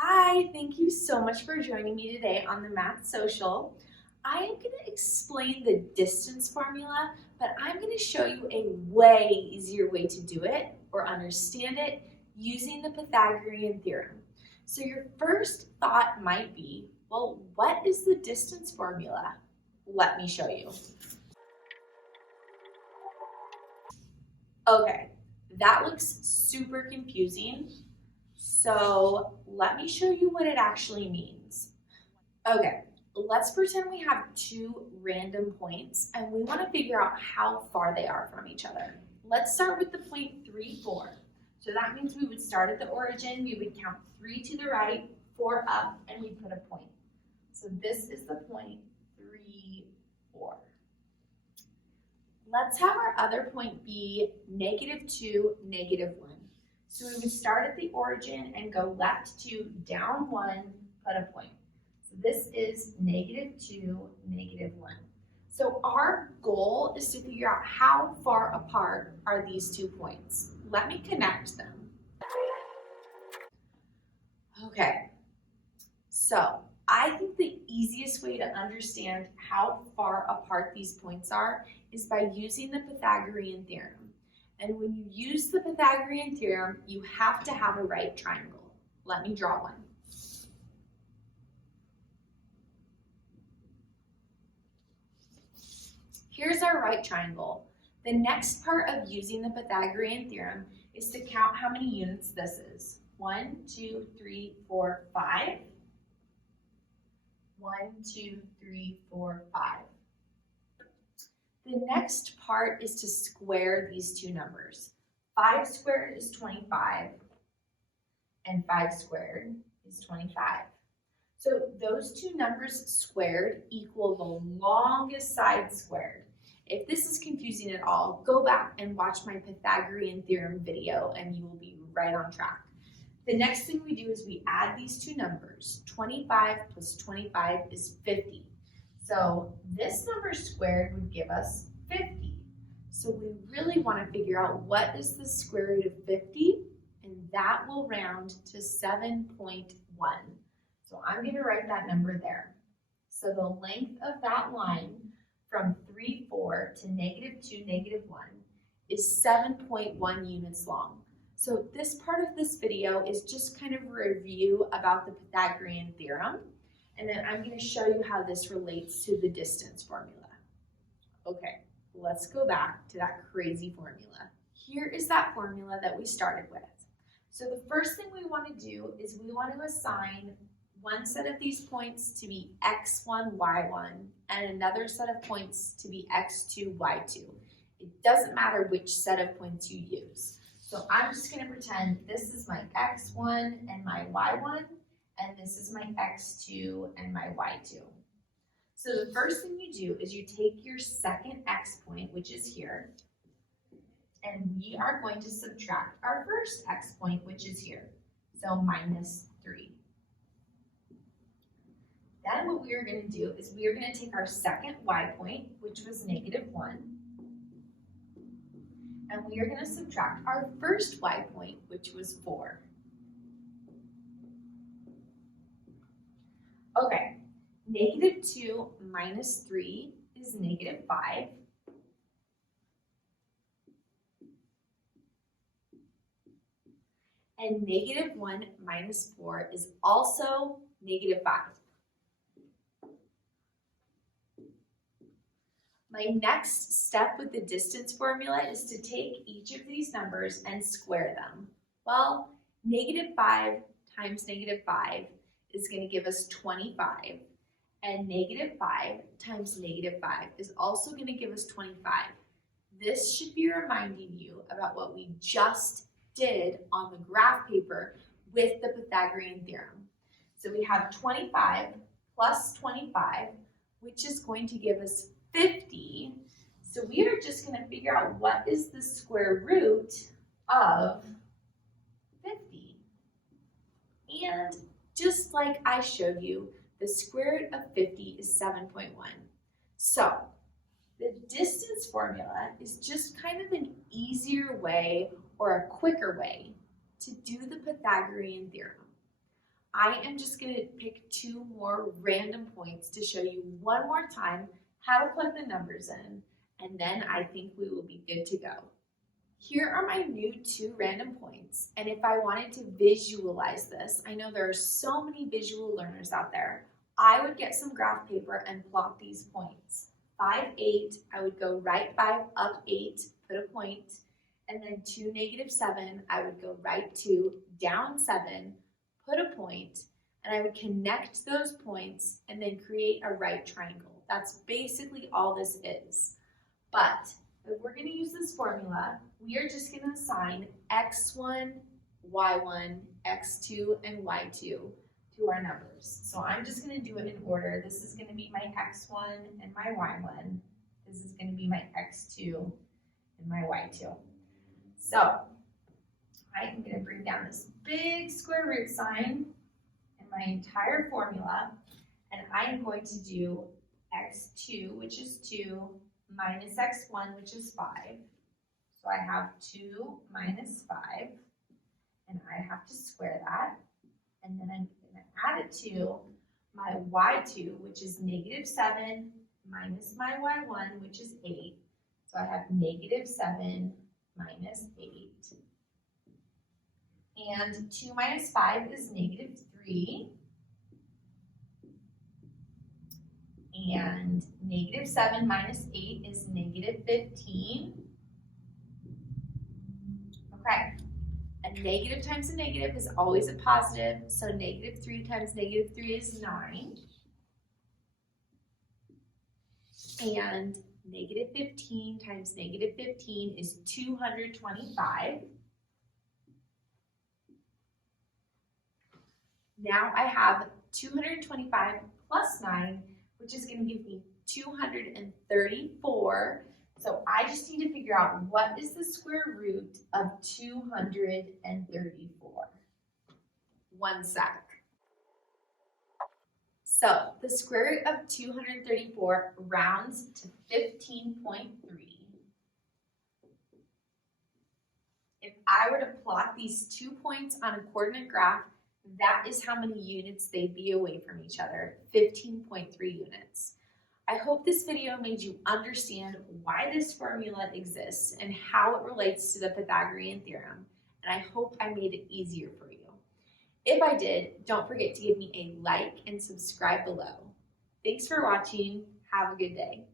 Hi, thank you so much for joining me today on the Math Social. I am going to explain the distance formula, but I'm going to show you a way easier way to do it or understand it using the Pythagorean Theorem. So your first thought might be, well, what is the distance formula? Let me show you. Okay, that looks super confusing. So let me show you what it actually means. Okay, let's pretend we have two random points and we want to figure out how far they are from each other. Let's start with the point 3, 4. So that means we would start at the origin, we would count 3 to the right, 4 up, and we'd put a point. So this is the point 3, 4. Let's have our other point be -2, -1. So we would start at the origin and go left 2, down 1, put a point. So this is -2, -1. So our goal is to figure out how far apart are these 2 points. Let me connect them. Okay, so I think the easiest way to understand how far apart these points are is by using the Pythagorean Theorem. And when you use the Pythagorean Theorem, you have to have a right triangle. Let me draw one. Here's our right triangle. The next part of using the Pythagorean Theorem is to count how many units this is. 1, 2, 3, 4, 5. 1, 2, 3, 4, 5. The next part is to square these two numbers. 5 squared is 25, and 5 squared is 25. So those two numbers squared equal the longest side squared. If this is confusing at all, go back and watch my Pythagorean Theorem video and you will be right on track. The next thing we do is we add these two numbers. 25 plus 25 is 50. So this number squared would give us 50. So we really want to figure out what is the square root of 50, and that will round to 7.1. So I'm going to write that number there. So the length of that line from 3, 4 to -2, -1 is 7.1 units long. So this part of this video is just kind of a review about the Pythagorean Theorem, and then I'm going to show you how this relates to the distance formula. Okay, let's go back to that crazy formula. Here is that formula that we started with. So the first thing we want to do is we want to assign one set of these points to be x1, y1, and another set of points to be x2, y2. It doesn't matter which set of points you use. So I'm just going to pretend this is my x1 and my y1, and this is my x2 and my y2. So the first thing you do is you take your second x point, which is here, and we are going to subtract our first x point, which is here, so -3. Then what we are going to do is we are going to take our second y point, which was -1, and we are going to subtract our first y point, which was 4. Okay, -2 minus 3 is -5. And -1 minus 4 is also -5. My next step with the distance formula is to take each of these numbers and square them. Well, -5 times -5 is going to give us 25, and -5 times -5 is also going to give us 25. This should be reminding you about what we just did on the graph paper with the Pythagorean Theorem. So we have 25 plus 25, which is going to give us 50. So we are just going to figure out what is the square root of 50. And just like I showed you, the square root of 50 is 7.1. So the distance formula is just kind of an easier way or a quicker way to do the Pythagorean Theorem. I am just going to pick 2 more random points to show you one more time how to plug the numbers in, and then I think we will be good to go. Here are my new 2 random points, and if I wanted to visualize this, I know there are so many visual learners out there, I would get some graph paper and plot these points. 5, 8, I would go right 5, up 8, put a point, and then 2, -7, I would go right 2, down 7, put a point, and I would connect those points and then create a right triangle. That's basically all this is. But if we're going to use this formula, we are just going to assign x1, y1, x2, and y2 to our numbers. So I'm just going to do it in order. This is going to be my x1 and my y1. This is going to be my x2 and my y2. So I am going to bring down this big square root sign in my entire formula, and I am going to do x2, which is 2, minus x1, which is 5. So I have 2 minus 5, and I have to square that. And then I'm going to add it to my y2, which is -7, minus my y1, which is 8. So I have -7 minus 8. And 2 minus 5 is -3. And -7 minus 8 is -15. Okay, a negative times a negative is always a positive, so -3 times -3 is 9. And -15 times -15 is 225. Now I have 225 plus 9, which is going to give me 234. So I just need to figure out what is the square root of 234. One sec. So the square root of 234 rounds to 15.3. If I were to plot these 2 points on a coordinate graph, that is how many units they'd be away from each other, 15.3 units. I hope this video made you understand why this formula exists and how it relates to the Pythagorean Theorem, and I hope I made it easier for you. If I did, don't forget to give me a like and subscribe below. Thanks for watching. Have a good day.